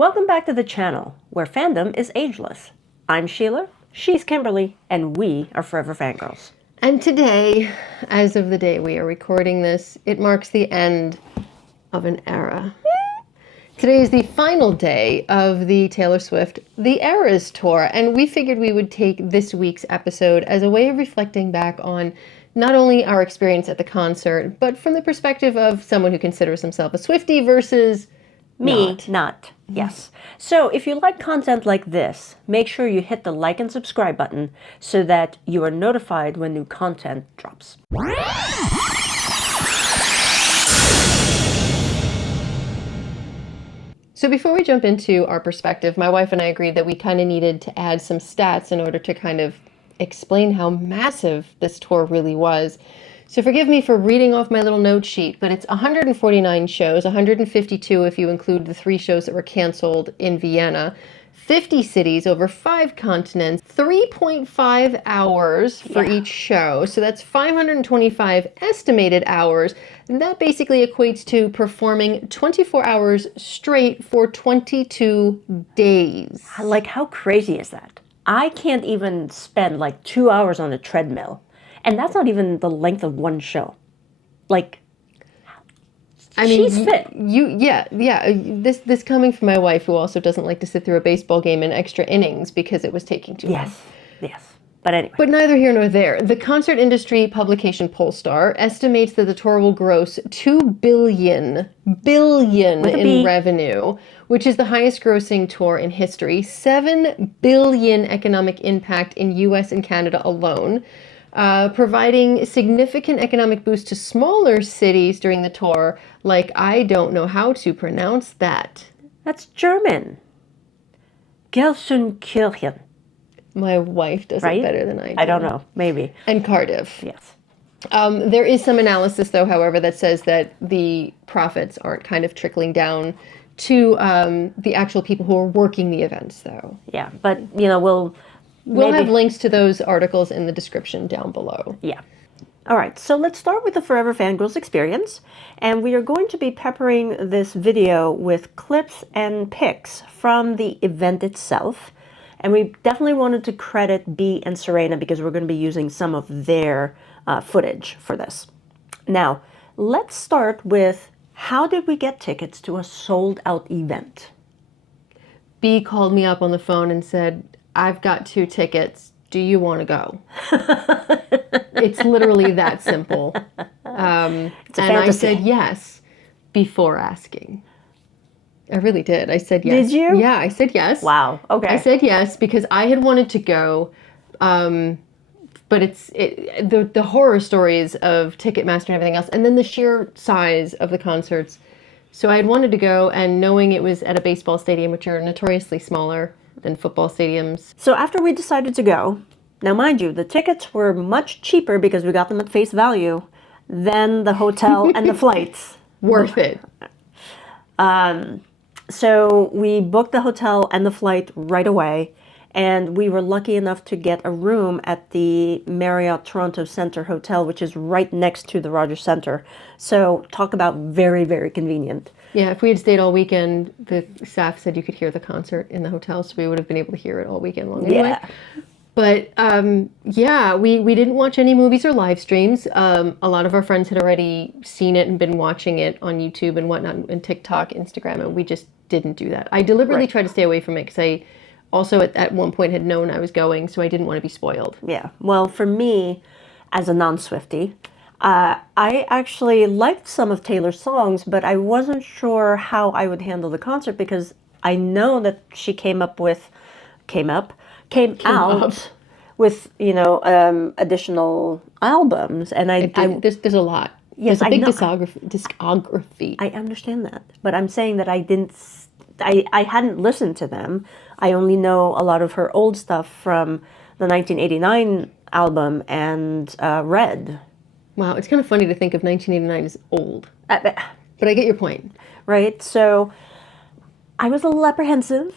Welcome back to the channel, where fandom is ageless. I'm Sheila, she's Kimberly, and we are Forever Fangirls. And today, as of the day we are recording this, it marks the end of an era. Today is the final day of the Taylor Swift The Eras Tour, and we figured we would take this week's episode as a way of reflecting back on not only our experience at the concert, but from the perspective of someone who considers himself a Swiftie versus Me, not. Yes. So if you like content like this, make sure you hit the like and subscribe button so that you are notified when new content drops. So before we jump into our perspective, my wife and I agreed that we kind of needed to add some stats in order to kind of explain how massive this tour really was. So forgive me for reading off my little note sheet, but it's 149 shows, 152 if you include the 3 shows that were canceled in Vienna, 50 cities over 5 continents, 3.5 hours for each show. So that's 525 estimated hours. And that basically equates to performing 24 hours straight for 22 days. Like, how crazy is that? I can't even spend like 2 hours on a treadmill. And that's not even the length of one show. Like, I mean, she's fit. This coming from my wife, who also doesn't like to sit through a baseball game in extra innings because it was taking too long. Yes. But anyway. But neither here nor there. The concert industry publication Polestar estimates that the tour will gross $2 billion in revenue, which is the highest grossing tour in history. $7 billion economic impact in U.S. and Canada alone. Providing significant economic boost to smaller cities during the tour, like I don't know how to pronounce that. That's German. Gelsenkirchen. My wife does it better than I do. I don't know, maybe. And Cardiff. Yes. There is some analysis, though, however, that says that the profits aren't kind of trickling down to the actual people who are working the events, though. Yeah, but, you know, We'll have links to those articles in the description down below. Yeah. All right, so let's start with the Forever Fangirls experience. And we are going to be peppering this video with clips and pics from the event itself. And we definitely wanted to credit Bea and Serena because we're going to be using some of their footage for this. Now, let's start with, how did we get tickets to a sold-out event? Bea called me up on the phone and said, I've got 2 tickets. Do you want to go? It's literally that simple. And I said yes before asking. I really did. I said yes. Did you? Yeah, I said yes. Wow. Okay. I said yes because I had wanted to go, but the horror stories of Ticketmaster and everything else, and then the sheer size of the concerts. So I had wanted to go, and knowing it was at a baseball stadium, which are notoriously smaller than football stadiums. So after we decided to go, now mind you, the tickets were much cheaper because we got them at face value than the hotel and the flights. Worth it. So we booked the hotel and the flight right away, and we were lucky enough to get a room at the Marriott Toronto Centre Hotel, which is right next to the Rogers Centre. So talk about very, very convenient. Yeah, if we had stayed all weekend, the staff said you could hear the concert in the hotel, so we would have been able to hear it all weekend long anyway. Yeah. But, we didn't watch any movies or live streams. A lot of our friends had already seen it and been watching it on YouTube and whatnot, and TikTok, Instagram, and we just didn't do that. I deliberately tried to stay away from it because I also at one point had known I was going, so I didn't want to be spoiled. Yeah, well, for me, as a non-Swiftie, I actually liked some of Taylor's songs, but I wasn't sure how I would handle the concert because I know that she came out with, additional albums, and there's a lot. Yes, there's a big discography. I understand that, but I'm saying that I hadn't listened to them. I only know a lot of her old stuff from the 1989 album and Red. Wow, it's kind of funny to think of 1989 as old. But I get your point. Right, so I was a little apprehensive.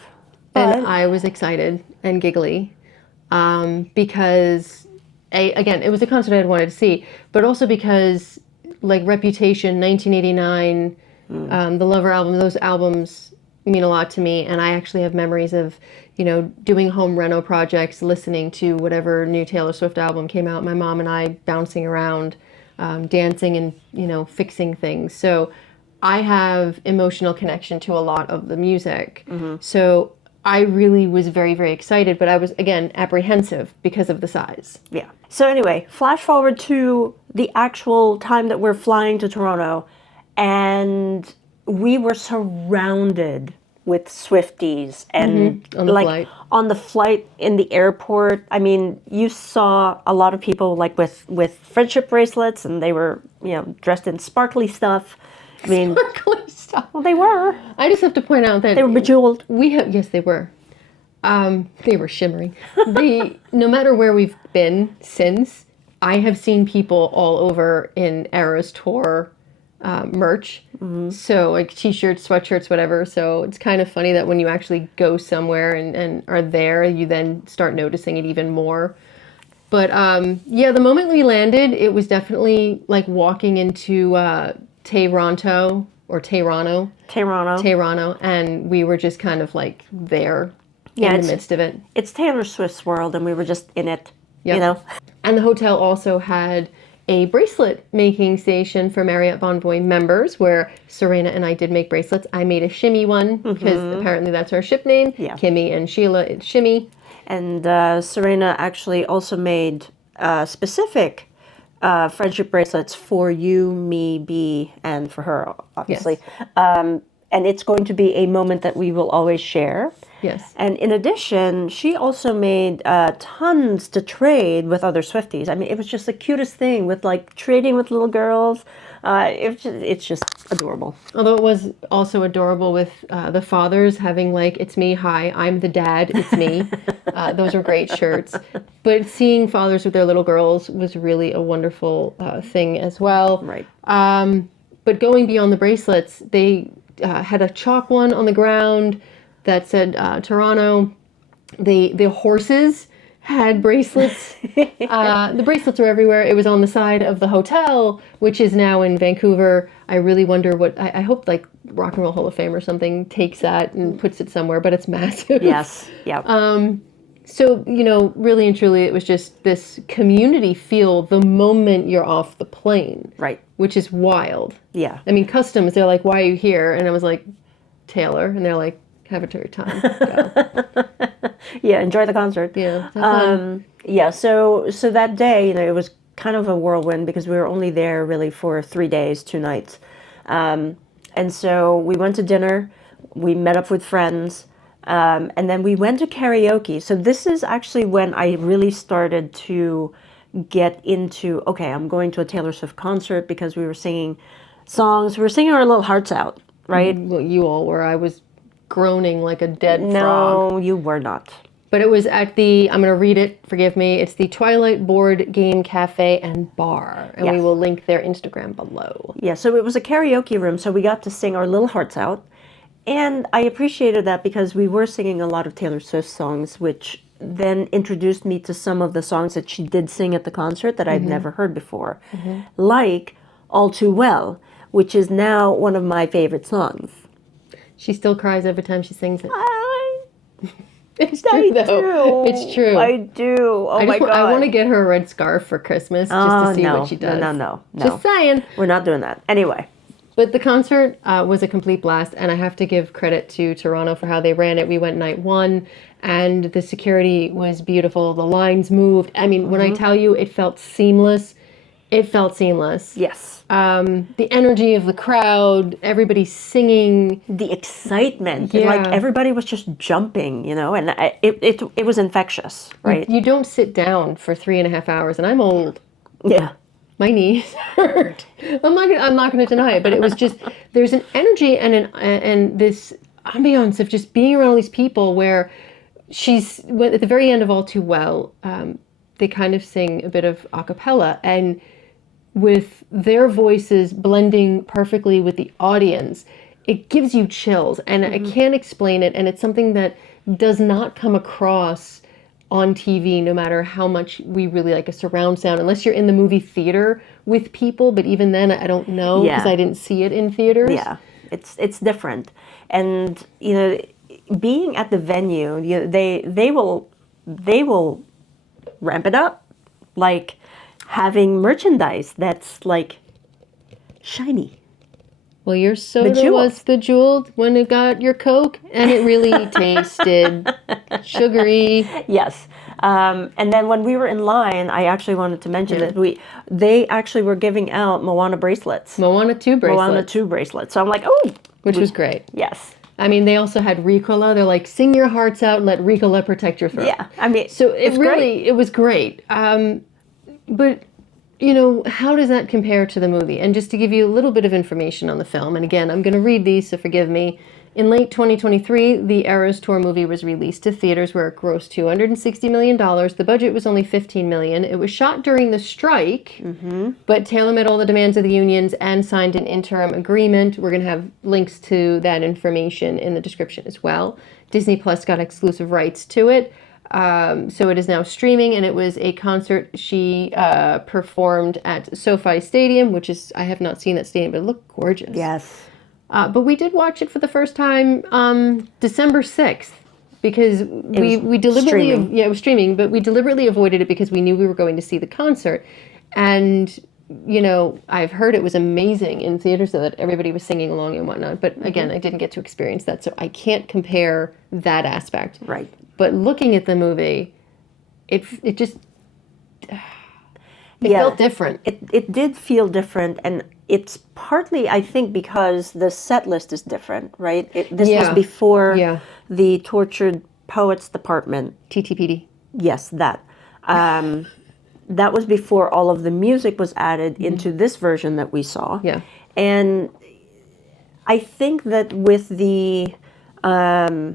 And I was excited and giggly because, again, it was a concert I had wanted to see, but also because, like, Reputation, 1989, the Lover album, those albums mean a lot to me. And I actually have memories of, doing home reno projects, listening to whatever new Taylor Swift album came out, my mom and I bouncing around, dancing and, fixing things. So I have emotional connection to a lot of the music. So I really was very, very excited, but I was, again, apprehensive because of the size. Yeah. So anyway, flash forward to the actual time that we're flying to Toronto, and we were surrounded with Swifties and On the flight. on the flight in the airport. I mean, you saw a lot of people like with friendship bracelets, and they were, dressed in sparkly stuff. I mean, Sparkly stuff. well, they were. I just have to point out that They were bejeweled. yes, they were. They were shimmering. No matter where we've been since, I have seen people all over in Eras Tour merch. So like t-shirts, sweatshirts, whatever. So it's kind of funny that when you actually go somewhere and are there, you then start noticing it even more. But yeah, the moment we landed, it was definitely like walking into Tay-Ronto or Tay-Ronto. Tay-Ronto, and we were just kind of like there in the midst of it. It's Taylor Swift's world, and we were just in it, Yep. And the hotel also had a bracelet making station for Marriott Bonvoy members where Serena and I did make bracelets. I made a Shimmy one because apparently that's our ship name. Yeah. Kimmy and Sheila, it's Shimmy. And Serena actually also made specific friendship bracelets for you, me, B, and for her, obviously. Yes. And it's going to be a moment that we will always share. Yes. And in addition, she also made tons to trade with other Swifties. I mean, it was just the cutest thing with like trading with little girls. It's just adorable. Although it was also adorable with the fathers having like, it's me, hi, I'm the dad, it's me. Those were great shirts. But seeing fathers with their little girls was really a wonderful thing as well. Right. But going beyond the bracelets, they had a chalk one on the ground that said Toronto. The horses had bracelets. The bracelets are everywhere. It was on the side of the hotel, which is now in Vancouver. I really wonder what, I hope like Rock and Roll Hall of Fame or something takes that and puts it somewhere, but it's massive. Yes. Yeah. So, really and truly, it was just this community feel the moment you're off the plane. Right. Which is wild. Yeah. I mean, customs, they're like, why are you here? And I was like, Taylor. And they're like, have it to your time. Go. Yeah, enjoy the concert. Yeah. Yeah, so that day, it was kind of a whirlwind because we were only there really for 3 days, 2 nights. And so we went to dinner, we met up with friends, and then we went to karaoke. So this is actually when I really started to get into, okay, I'm going to a Taylor Swift concert because we were singing songs. We were singing our little hearts out, right? Well, you all were. I was groaning like a dead frog. No, you were not. But it was at the, I'm going to read it, forgive me, it's the Twilight Board Game Cafe and Bar. And we will link their Instagram below. Yeah, so it was a karaoke room, so we got to sing our little hearts out. And I appreciated that because we were singing a lot of Taylor Swift songs, which then introduced me to some of the songs that she did sing at the concert that I'd never heard before. Like All Too Well, which is now one of my favorite songs. She still cries every time she sings it. It's I true, though. do. It's true. I do. Oh my God. I want to get her a red scarf for Christmas just to see what she does. No. Just saying. We're not doing that. Anyway. But the concert was a complete blast, and I have to give credit to Toronto for how they ran it. We went night 1, and the security was beautiful. The lines moved. I mean, when I tell you it felt seamless, it felt seamless. Yes. The energy of the crowd, everybody singing. The excitement. Yeah. Like, everybody was just jumping, and it was infectious, right? You don't sit down for 3.5 hours, and I'm old. Yeah. My knees hurt. I'm not going to deny it, but it was just, there's an energy and this ambiance of just being around all these people where at the very end of All Too Well, they kind of sing a bit of a cappella, and with their voices blending perfectly with the audience, it gives you chills, and I can't explain it, and it's something that does not come across on TV, no matter how much we really like a surround sound, unless you're in the movie theater with people. But even then, I don't know because I didn't see it in theaters. Yeah. It's different, and being at the venue, they will ramp it up, like having merchandise that's like shiny. Well, your soda Bejeweled. was bejeweled when it got your Coke, and it really tasted sugary. Yes. And then when we were in line, I actually wanted to mention Yeah. that they actually were giving out Moana bracelets. Moana 2 bracelet. Moana 2 bracelets. So I'm like, oh. Which was great. Yes. I mean, they also had Ricola. They're like, sing your hearts out, let Ricola protect your throat. Yeah. I mean, So it great. was great. But, how does that compare to the movie? And just to give you a little bit of information on the film, and again, I'm going to read these, so forgive me. In late 2023, the Eras Tour movie was released to theaters where it grossed $260 million. The budget was only $15 million. It was shot during the strike, but Taylor met all the demands of the unions and signed an interim agreement. We're going to have links to that information in the description as well. Disney Plus got exclusive rights to it. So it is now streaming, and it was a concert she performed at SoFi Stadium, which is, I have not seen that stadium, but it looked gorgeous. Yes. But we did watch it for the first time December 6th because we deliberately... streaming. Yeah, it was streaming, but we deliberately avoided it because we knew we were going to see the concert. And, I've heard it was amazing in theaters so that everybody was singing along and whatnot. But again, I didn't get to experience that, so I can't compare that aspect. Right. But looking at the movie, it just... It Yeah. felt different. It did feel different, and it's partly, I think, because the set list is different, right? This was Yeah. before Yeah. the Tortured Poets Department. TTPD. Yes, that. That was before all of the music was added into this version that we saw. Yeah. And I think that with the, I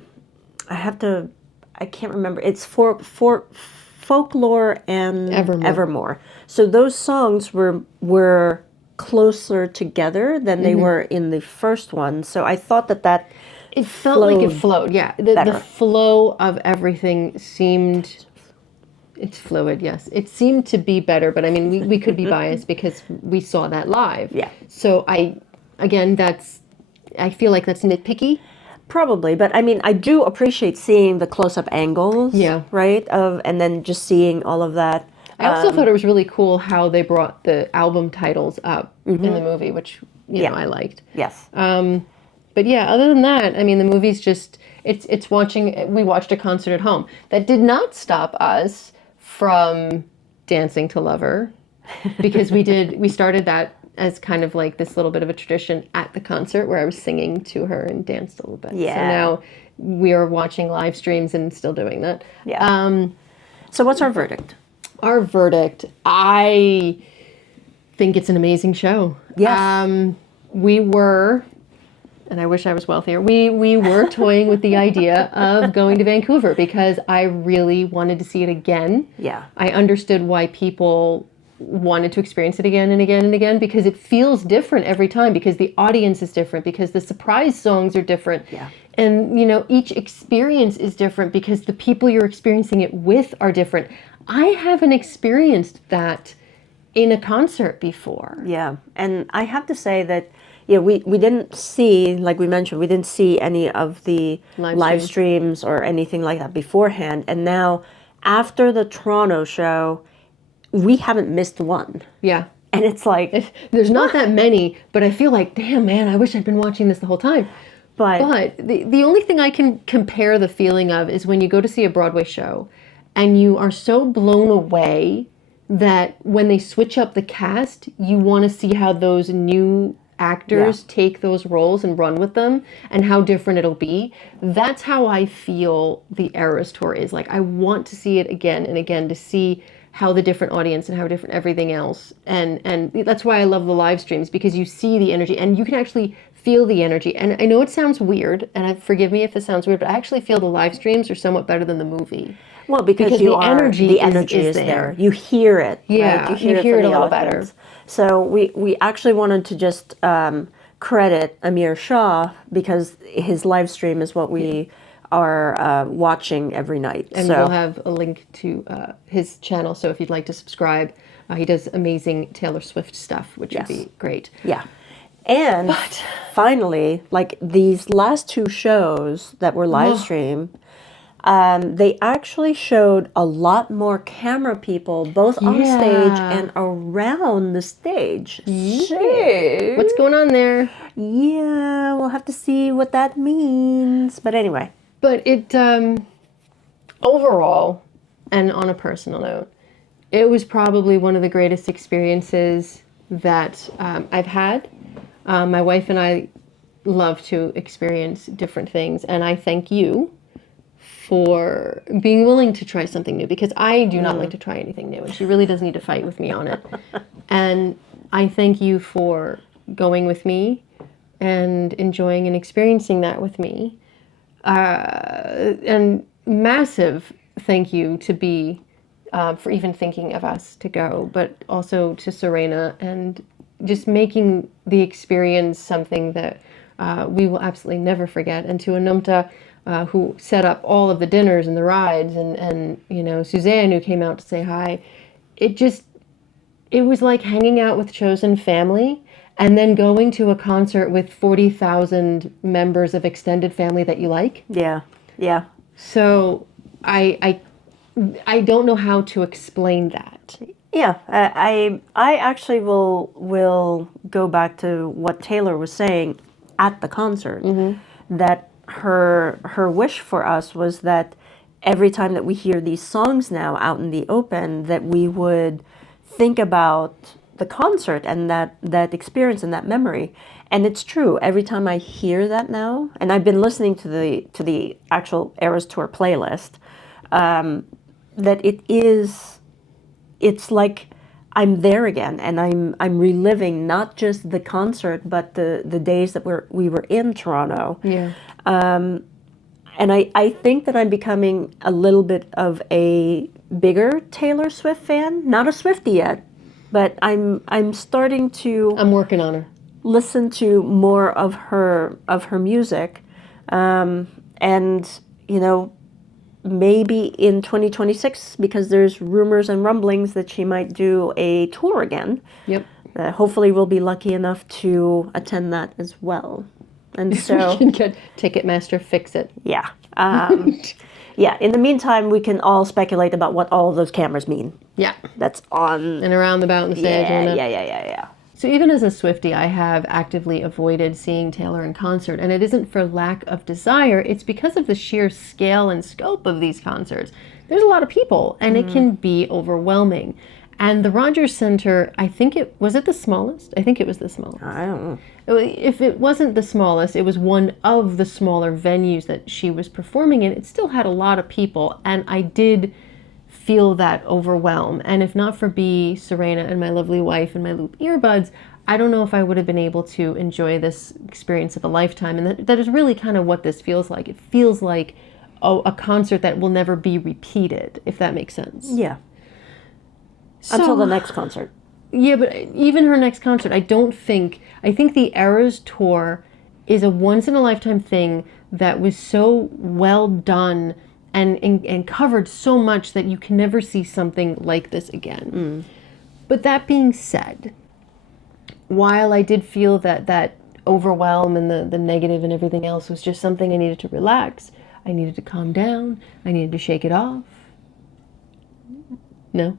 can't remember, it's for Folklore and Evermore. So those songs were closer together than they were in the first one. So I thought that It felt like it flowed, yeah. The better. flow of everything seemed... It's fluid, yes. It seemed to be better, but I mean, we could be biased because we saw that live. Yeah. So I feel like that's nitpicky. Probably, but I mean, I do appreciate seeing the close-up angles, Yeah. right? And then just seeing all of that. I also thought it was really cool how they brought the album titles up in the movie, which, I liked. Yes. But yeah, other than that, I mean, the movie's just, we watched a concert at home. That did not stop us from dancing to Lover, because we started that as kind of like this little bit of a tradition at the concert where I was singing to her and danced a little bit. Yeah. So now we are watching live streams and still doing that. Yeah. So what's our verdict? Our verdict, I think it's an amazing show. Yes. We were, and I wish I was wealthier, we were toying with the idea of going to Vancouver because I really wanted to see it again. Yeah. I understood why people wanted to experience it again and again and again because it feels different every time, because the audience is different, because the surprise songs are different. Yeah. And, each experience is different because the people you're experiencing it with are different. I haven't experienced that in a concert before. Yeah. And I have to say that, we didn't see, like we mentioned, we didn't see any of the live streams or anything like that beforehand. And now, after the Toronto show, we haven't missed one. Yeah. And it's like... There's not that many, but I feel like, damn, man, I wish I'd been watching this the whole time. But the only thing I can compare the feeling of is when you go to see a Broadway show and you are so blown away that when they switch up the cast, you want to see how those new actors take those roles and run with them and how different it'll be. That's how I feel the Eras Tour is. Like, I want to see it again and again to see how the different audience and how different everything else. And that's why I love the live streams, because you see the energy and you can actually feel the energy. And I know it sounds weird, and forgive me if it sounds weird, but I actually feel the live streams are somewhat better than the movie. Well, because the energy is there. You hear it. Yeah, right? you hear it from a the little better. audience. So we actually wanted to just credit Amir Shah, because his live stream is what we are watching every night. And we'll have a link to his channel, so if you'd like to subscribe, he does amazing Taylor Swift stuff, which would be great. Yeah. And finally, like these last two shows that were live streamed, they actually showed a lot more camera people, both on stage and around the stage. Yeah. What's going on there? Yeah, we'll have to see what that means. But anyway. But it, overall, and on a personal note, it was probably one of the greatest experiences that I've had. My wife and I love to experience different things, and I thank you for being willing to try something new, because I do not like to try anything new, and she really does need to fight with me on it. And I thank you for going with me and enjoying and experiencing that with me. And massive thank you to be for even thinking of us to go, but also to Serena, and just making the experience something that we will absolutely never forget, and to Anumta, who set up all of the dinners and the rides, and you know, Suzanne, who came out to say hi. It was like hanging out with chosen family, and then going to a concert with 40,000 members of extended family that you like. Yeah, yeah. So I don't know how to explain that. Yeah, I actually will go back to what Taylor was saying at the concert, that her wish for us was that every time that we hear these songs now out in the open, that we would think about the concert and that experience and that memory. And it's true, every time I hear that now, and I've been listening to the actual Eras Tour playlist, that it's like I'm there again, and I'm reliving not just the concert, but the days that we were in Toronto. Yeah. And I think that I'm becoming a little bit of a bigger Taylor Swift fan. Not a Swiftie yet, but I'm starting to I'm working on her. Listen to more of her music, and you know, maybe in 2026, because there's rumors and rumblings that she might do a tour again. Yep. Hopefully we'll be lucky enough to attend that as well. And so we can get Ticketmaster fix it. Yeah. Yeah, in the meantime, we can all speculate about what all of those cameras mean. Yeah. That's on. And around the mountain stage. Yeah. So even as a Swiftie, I have actively avoided seeing Taylor in concert, and it isn't for lack of desire, it's because of the sheer scale and scope of these concerts. There's a lot of people, and it can be overwhelming. And the Rogers Center, was it the smallest? I think it was the smallest. I don't know. If it wasn't the smallest, it was one of the smaller venues that she was performing in. It still had a lot of people, and I did feel that overwhelm. And if not for B, Serena, and my lovely wife, and my Loop earbuds, I don't know if I would have been able to enjoy this experience of a lifetime. And that is really kind of what this feels like. It feels like a concert that will never be repeated, if that makes sense. Yeah. Until the next concert. Yeah, but even her next concert, I think the Eras Tour is a once-in-a-lifetime thing that was so well done and covered so much that you can never see something like this again. But that being said, while I did feel that overwhelm and the negative and everything else was just something I needed to relax, I needed to calm down, I needed to shake it off. No?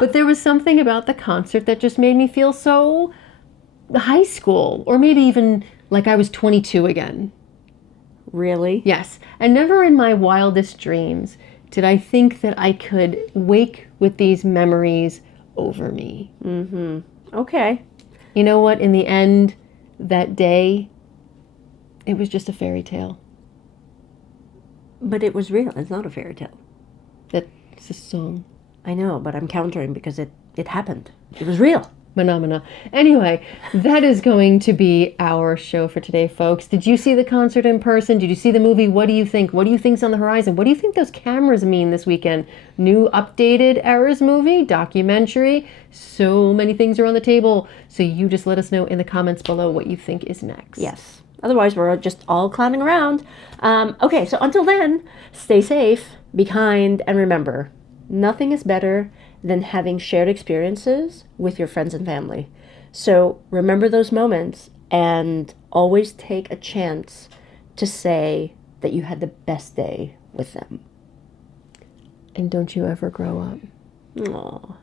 But there was something about the concert that just made me feel so high school, or maybe even like I was 22 again. Really? Yes. And never in my wildest dreams did I think that I could wake with these memories over me. Okay. You know what? In the end, that day, it was just a fairy tale. But it was real. It's not a fairy tale. That's a song. I know, but I'm countering because it happened. It was real. Phenomena. Anyway, that is going to be our show for today, folks. Did you see the concert in person? Did you see the movie? What do you think? What do you think's on the horizon? What do you think those cameras mean this weekend? New updated Eras movie? Documentary? So many things are on the table. So you just let us know in the comments below what you think is next. Yes. Otherwise, we're just all clowning around. Okay, so until then, stay safe, be kind, and remember, nothing is better than having shared experiences with your friends and family. So remember those moments and always take a chance to say that you had the best day with them. And don't you ever grow up. Aww.